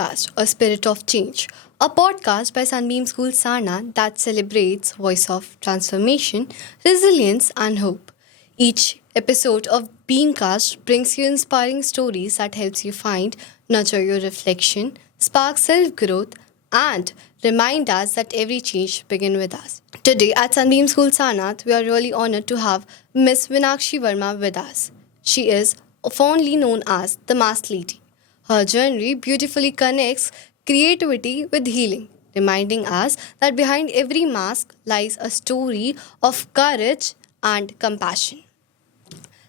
Beamcast, a spirit of change, a podcast by Sunbeam School Sarna that celebrates voice of transformation, resilience, and hope. Each episode of Beamcast brings you inspiring stories that helps you find, nurture your reflection, spark self-growth, and remind us that every change begins with us. Today at Sunbeam School Sarnath, we are really honored to have Miss Vinakshi Verma with us. She is fondly known as the Mask Lady. Her journey beautifully connects creativity with healing, reminding us that behind every mask lies a story of courage and compassion.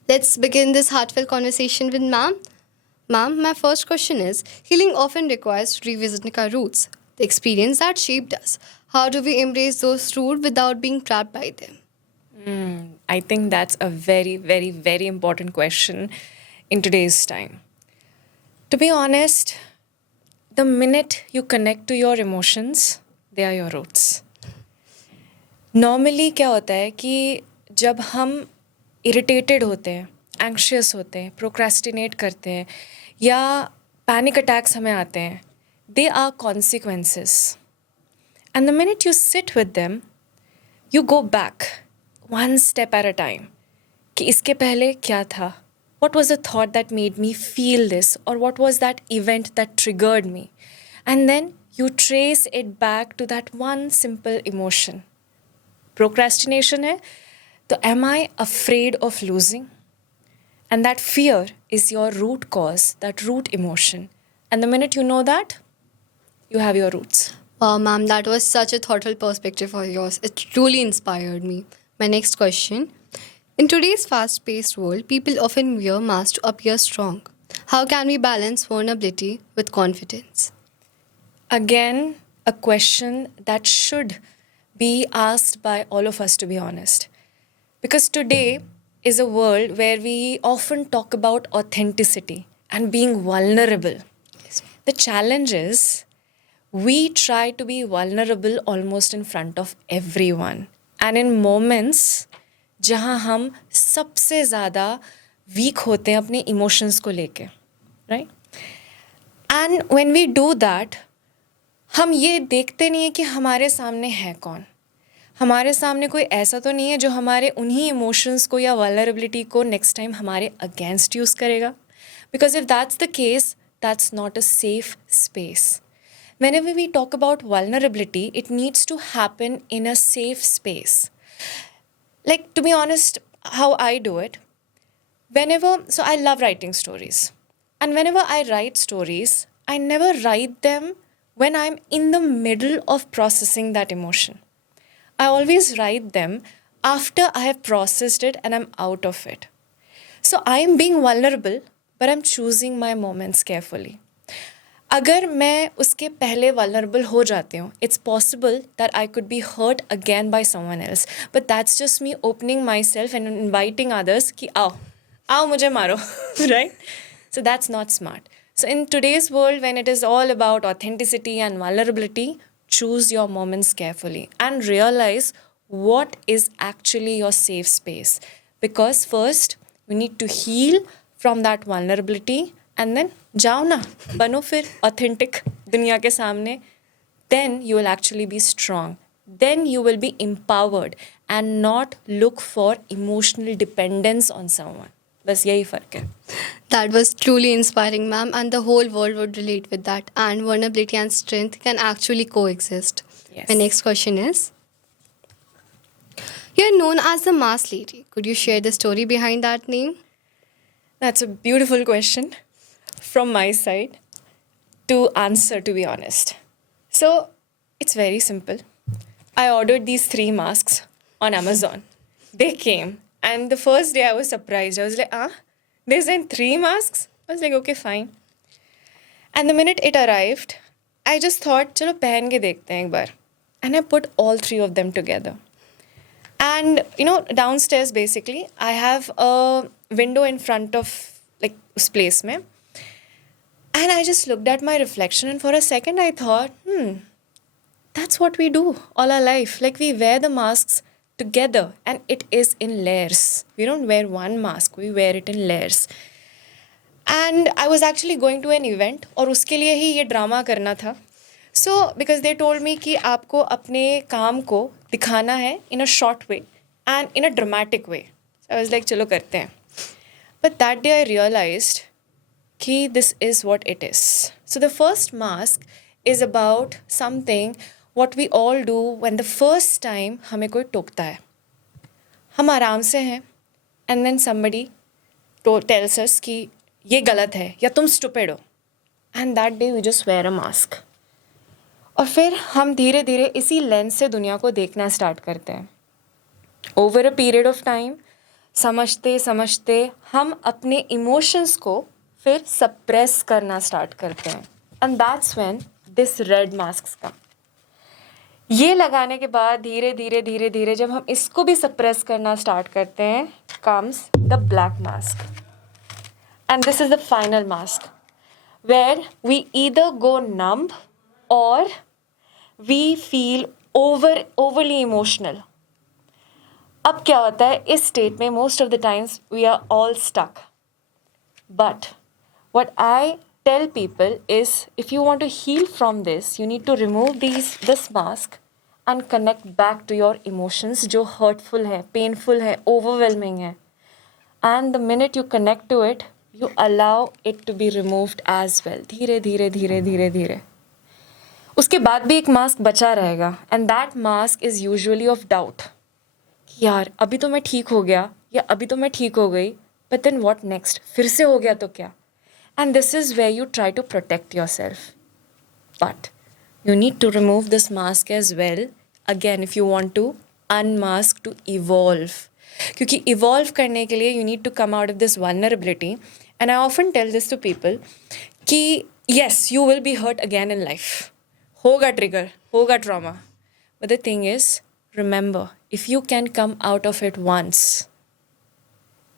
Let's begin this heartfelt conversation with Ma'am. Ma'am, my first question is healing often requires revisiting our roots, the experience that shaped us. How do we embrace those roots without being trapped by them? I think that's a very, very, very important question in today's time. To be honest, the minute you connect to your emotions, they are your roots. Normally क्या होता है कि जब हम irritated होते हैं, anxious होते हैं, प्रोक्रेस्टिनेट करते हैं या पैनिक अटैक्स हमें आते हैं, they are consequences and the minute you sit with them you go back one step at a time कि इसके पहले क्या था, what was the thought that made me feel this, or what was that event that triggered me, and then you trace it back to that one simple emotion. Procrastination है तो am I afraid of losing, and that fear is your root cause, that root emotion, and the minute you know that, you have your roots. Wow, ma'am, that was such a thoughtful perspective of yours. It truly inspired me. My next question. In today's fast paced world, people often wear masks to appear strong. How can we balance vulnerability with confidence? Again, a question that should be asked by all of us, to be honest. Because today is a world where we often talk about authenticity and being vulnerable. Yes. The challenge is we try to be vulnerable almost in front of everyone. And in moments जहाँ हम सबसे ज़्यादा week होते हैं अपने emotions को लेके, right? And when we do that, हम ये देखते नहीं है कि हमारे सामने है कौन. हमारे सामने कोई ऐसा तो नहीं है जो हमारे उन्हीं इमोशंस को या वल्नरेबिलिटी को नेक्स्ट टाइम हमारे अगेंस्ट यूज़ करेगा. Because if that's the case, that's not a safe space. Whenever we talk about vulnerability, it needs to happen in a safe space. Like, to be honest, how I do it, so I love writing stories. And whenever I write stories, I never write them when I'm in the middle of processing that emotion. I always write them after I have processed it and I'm out of it. So I'm being vulnerable, but I'm choosing my moments carefully. अगर मैं उसके पहले vulnerable हो जाती हूँ, it's possible that I could be hurt again by someone else, but that's just me opening myself and inviting others कि आओ आओ मुझे मारो, right? So that's not smart. So in today's world when it is all about authenticity and vulnerability, choose your moments carefully and realize what is actually your safe space. Because first, we need to heal from that vulnerability and then जाओ ना, बनो फिर authentic दुनिया के सामने. Then you will actually be strong. Then you will be empowered and not look for emotional dependence on someone. बस यही फ़र्क है. That was truly inspiring, ma'am, and the whole world would relate with that. And vulnerability and strength can actually coexist. Yes. My next question is you're known as the Mask Lady. Could you share the story behind that name? That's a beautiful question from my side to answer, to be honest. So it's very simple. I ordered these 3 masks on Amazon. They came, and the first day I was surprised. I was like, there's in 3 masks? I was like, okay, fine. And the minute it arrived, I just thought, chalo पहन के देखते हैं एक बार. And I put all 3 of them together. And, downstairs basically, I have a window in front of like उस place में. And I just looked at my reflection, and for a second I thought, that's what we do all our life. Like, we wear the masks together, and it is in layers. We don't wear one mask, we wear it in layers. And I was actually going to an event और उसके लिए ही ये drama करना था. So because they told me कि आपको अपने काम को दिखाना है in a short way and in a dramatic way. I was like चलो करते हैं. But that day I realized कि this is what it is. So the first mask is about something what we all do when the first time हमें कोई टोकता है. हम आराम से हैं and then somebody tells us कि ये गलत है या तुम stupid हो. And that day we just wear a mask. और फिर हम धीरे धीरे इसी लेंस से दुनिया को देखना स्टार्ट करते हैं. Over a period of time समझते समझते हम अपने इमोशंस को फिर सप्रेस करना स्टार्ट करते हैं. And that's when this red mask come. ये लगाने के बाद धीरे धीरे धीरे धीरे जब हम इसको भी सप्रेस करना स्टार्ट करते हैं comes the black mask. And this is the final mask where we either go numb or we feel overly emotional. अब क्या होता है इस स्टेट में most of the times we are all stuck. But what I tell people is if you want to heal from this, you need to remove this mask and connect back to your emotions जो hurtful है, painful है, overwhelming है. And the minute you connect to it, you allow it to be removed as well. धीरे धीरे धीरे धीरे धीरे. उसके बाद भी एक मास्क बचा रहेगा and that mask is usually of doubt. कि यार अभी तो मैं ठीक हो गया या अभी तो मैं ठीक हो गई but then what next? फिर से हो गया तो क्या? And this is where you try to protect yourself. But you need to remove this mask as well. Again, if you want to unmask to evolve. क्योंकि evolve करने के लिए you need to come out of this vulnerability. And I often tell this to people कि yes, you will be hurt again in life. होगा trigger, होगा trauma. But the thing is, remember, if you can come out of it once,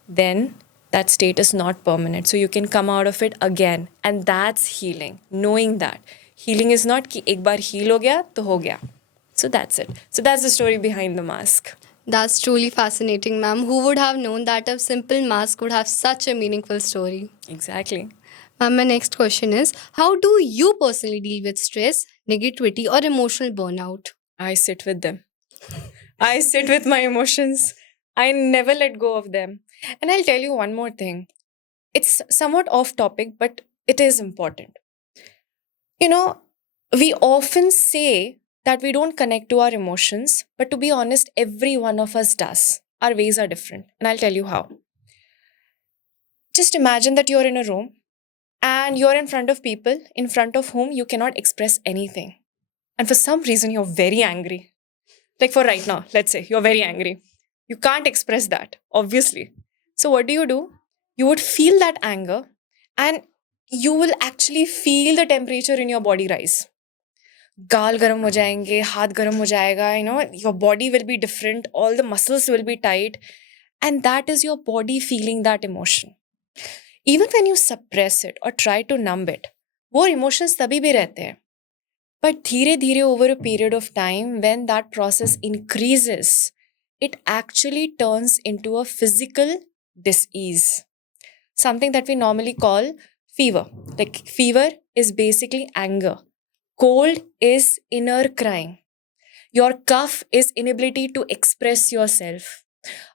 then that state is not permanent. So you can come out of it again. And that's healing. Knowing that. Healing is not कि एक बार heal हो गया तो हो गया. So that's it. So that's the story behind the mask. That's truly fascinating, ma'am. Who would have known that a simple mask could have such a meaningful story? Exactly. Ma'am, my next question is, how do you personally deal with stress, negativity, or emotional burnout? I sit with them. I sit with my emotions. I never let go of them. And I'll tell you one more thing. It's somewhat off topic, but it is important. You know, we often say that we don't connect to our emotions, but to be honest, every one of us does. Our ways are different. And I'll tell you how. Just imagine that you're in a room and you're in front of people in front of whom you cannot express anything. And for some reason, you're very angry. Like for right now, let's say you're very angry. You can't express that, obviously. So what do? You would feel that anger and you will actually feel the temperature in your body rise. गाल गर्म हो जाएंगे, हाथ गर्म हो जाएगा, your body will be different, all the muscles will be tight, and that is your body feeling that emotion. Even when you suppress it or try to numb it, वो emotions तभी भी रहते हैं. But धीरे धीरे over a period of time, when that process increases, it actually turns into a physical dis-ease. Something that we normally call fever. Like fever is basically anger. Cold is inner crying. Your cough is inability to express yourself.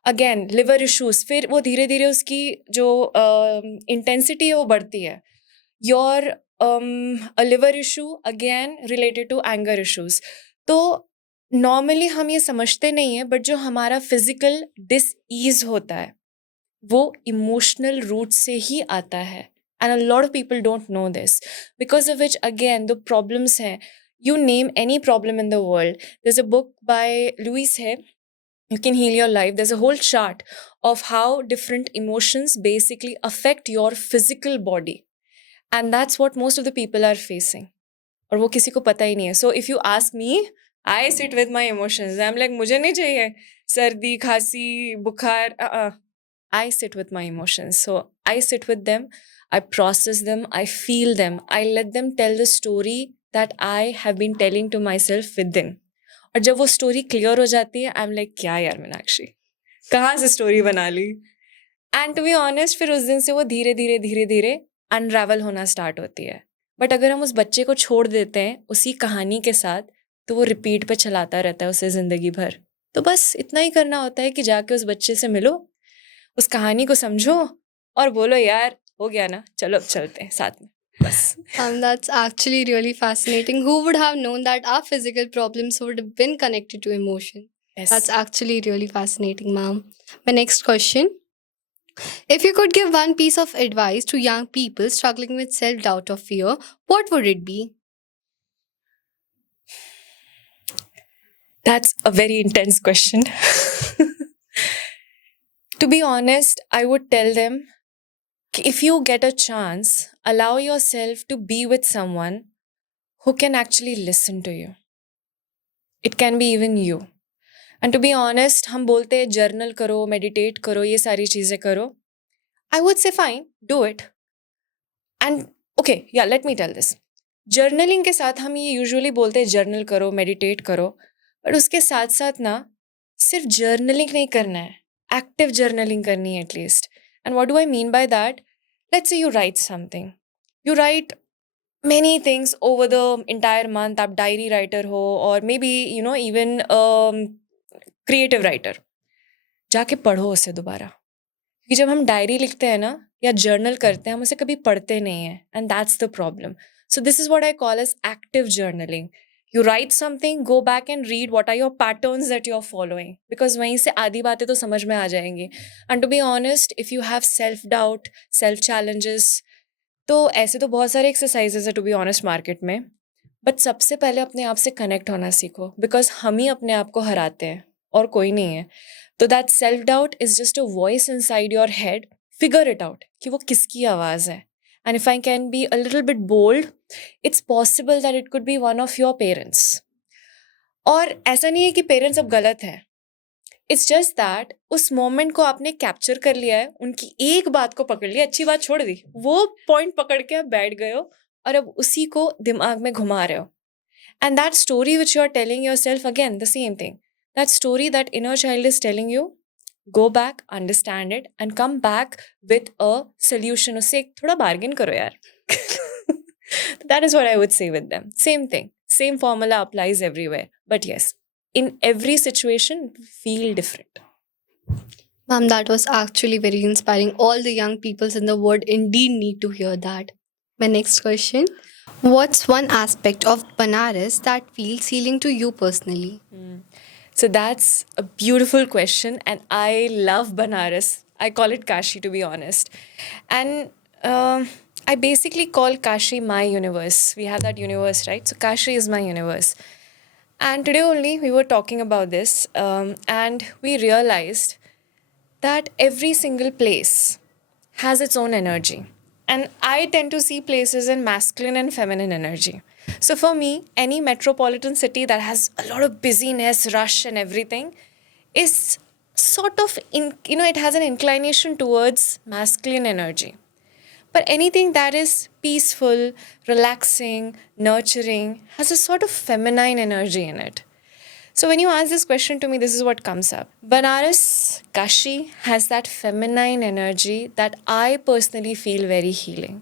Again, liver issues. फिर वो धीरे धीरे उसकी जो intensity है वो बढ़ती है. Your a liver issue again related to anger issues. तो नॉर्मली हम ये समझते नहीं है बट जो हमारा फिजिकल डिस-ईज होता है वो इमोशनल रूट से ही आता है. And a lot of people don't know this because of which again the problems हैं. You name any problem in the world, there is a book by Louis है, You Can Heal Your Life. There's a whole chart of how different emotions basically affect your physical body. And that's what most of the people are facing. और वो किसी को पता ही नहीं है. So if you ask me, I sit with my emotions. I'm like, मुझे नहीं चाहिए सर्दी, खांसी, बुखार. I sit with my emotions. So I sit with them. I process them. I feel them. I let them tell the story that I have been telling to myself within. और जब वो story clear हो जाती है, I am like क्या यार मीनाक्षी, कहाँ से स्टोरी बना ली. एंड टू बी ऑनेस्ट फिर उस दिन से वो धीरे धीरे धीरे धीरे अनरावल होना स्टार्ट होती है. बट अगर हम उस बच्चे को छोड़ देते हैं उसी कहानी के साथ, तो वो रिपीट पे चलाता रहता है उसे ज़िंदगी भर. तो बस इतना ही करना होता है कि जाके उस बच्चे से मिलो, उस कहानी को समझो और बोलो यार हो गया ना, चलो अब चलते हैं साथ में, बस. That's actually really fascinating. Who would have known that our physical problems would have been connected to emotion? Yes. That's actually really fascinating, ma'am. My next question. If you could give one piece of advice to young people struggling with self doubt or fear, what would it be? That's a very intense question. To be honest, I would tell them, if you get a chance, allow yourself to be with someone who can actually listen to you. It can be even you. And to be honest, हम बोलते हैं journal करो, meditate करो, ये सारी चीज़ें करो. I would say fine, do it. And okay, yeah, let me tell this. Journaling के साथ हम ये यूजुअली बोलते हैं जर्नल करो, मेडिटेट करो, बट उसके साथ साथ ना सिर्फ जर्नलिंग नहीं करना है, एक्टिव जर्नलिंग करनी है at least. And what do I mean by that? Let's say you right something, you right many things over the entire month. आप डायरी राइटर हो और may be you know even creative writer, जाके पढ़ो उसे दोबारा. क्योंकि जब हम डायरी लिखते हैं ना या जर्नल करते हैं, हम उसे कभी पढ़ते नहीं हैं, and that's the problem. So this is what I call as active journaling. You write something, go back and read what are your patterns that you're following, because वहीं से आधी बातें तो समझ में आ जाएंगी. And to be honest, if you have self-doubt, self-challenges, तो ऐसे तो बहुत सारे एक्सरसाइजेज है टू बी ऑनेस्ट मार्केट में, बट सबसे पहले अपने आप से कनेक्ट होना सीखो, बिकॉज हम ही अपने आप को हराते हैं और कोई नहीं है. तो that self doubt is just a voice inside your head. Figure it out कि वो किसकी आवाज़ है. And if I can be a little bit bold, it's possible that it could be one of your parents. और ऐसा नहीं है कि पेरेंट्स अब गलत हैं, इट्स जस्ट दैट उस मोमेंट को आपने कैप्चर कर लिया है, उनकी एक बात को पकड़ लिया, अच्छी बात छोड़ दी, वो पॉइंट पकड़ के आप बैठ गए हो और अब उसी को दिमाग में घुमा रहे हो. And that story which you are telling yourself, again the same thing, that story that inner child is telling you, go back, understand it and come back with a solution. उससे एक थोड़ा bargain करो यार. That is what I would say with them. Same thing, same formula applies everywhere, but yes, in every situation, feel different. Ma'am, that was actually very inspiring. All the young peoples in the world indeed need to hear that. My next question. What's one aspect of Banaras that feels healing to you personally? So that's a beautiful question, and I love Banaras. I call it Kashi, to be honest. And I basically call Kashi my universe. We have that universe, right? So Kashi is my universe. And today only we were talking about this, and we realized that every single place has its own energy. And I tend to see places in masculine and feminine energy. So for me, any metropolitan city that has a lot of busyness, rush and everything is sort of, it has an inclination towards masculine energy. But anything that is peaceful, relaxing, nurturing has a sort of feminine energy in it. So when you ask this question to me, this is what comes up. Banaras, Kashi has that feminine energy that I personally feel very healing.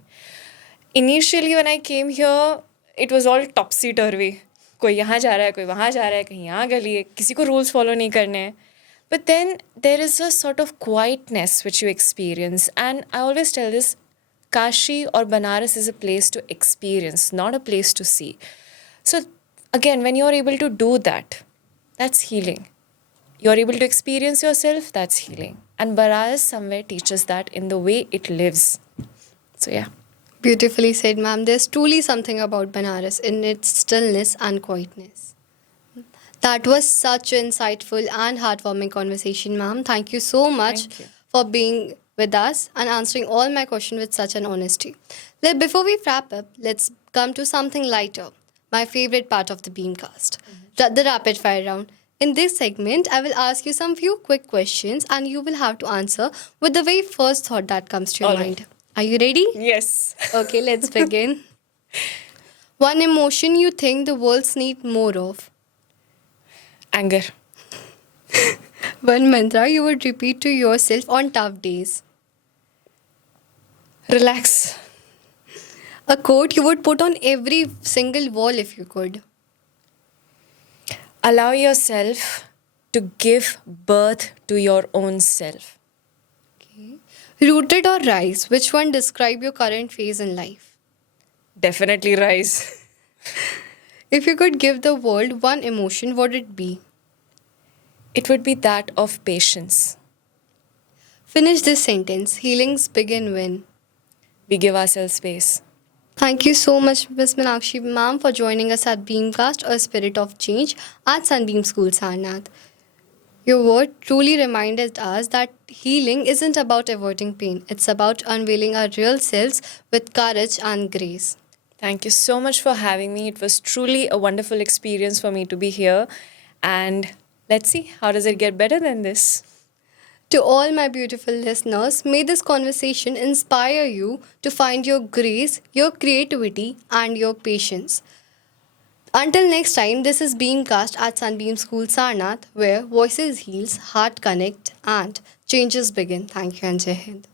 Initially when I came here, it was all topsy-turvy. कोई यहाँ जा रहा है, कोई वहाँ जा रहा है, कहीं यहाँ गली है, किसी को rules follow नहीं करने हैं. But then there is a sort of quietness which you experience. And I always tell this, Kashi or Banaras is a place to experience, not a place to see. So again, when you're able to do that, that's healing. You're able to experience yourself, that's healing. And Banaras somewhere teaches that in the way it lives. So yeah. Beautifully said, ma'am. There's truly something about Banaras in its stillness and quietness. That was such an insightful and heartwarming conversation, ma'am. Thank you so much Thank you. for being with us and answering all my questions with such an honesty. Before we wrap up, let's come to something lighter. My favorite part of the Beamcast, the rapid fire round. In this segment, I will ask you some few quick questions and you will have to answer with the very first thought that comes to your All right. mind. Are you ready? Yes. Okay, let's begin. One emotion you think the world needs more of. Anger. One mantra you would repeat to yourself on tough days. Relax. A quote you would put on every single wall if you could. Allow yourself to give birth to your own self. Okay. Rooted or rise, which one describe your current phase in life? Definitely rise. If you could give the world one emotion, what would it be? It would be that of patience. Finish this sentence. Healings begin when. We give ourselves space. Thank you so much, Ms. Meenakshi ma'am, for joining us at Beamcast, a spirit of change at Sunbeam School, Sarnath. Your word truly reminded us that healing isn't about averting pain, it's about unveiling our real selves with courage and grace. Thank you so much for having me. It was truly a wonderful experience for me to be here. And let's see, how does it get better than this? To all my beautiful listeners, may this conversation inspire you to find your grace, your creativity, and your patience. Until next time, this is Beamcast at Sunbeam School Sarnath, where voices heals, heart connect, and changes begin. Thank you and Jai Hind.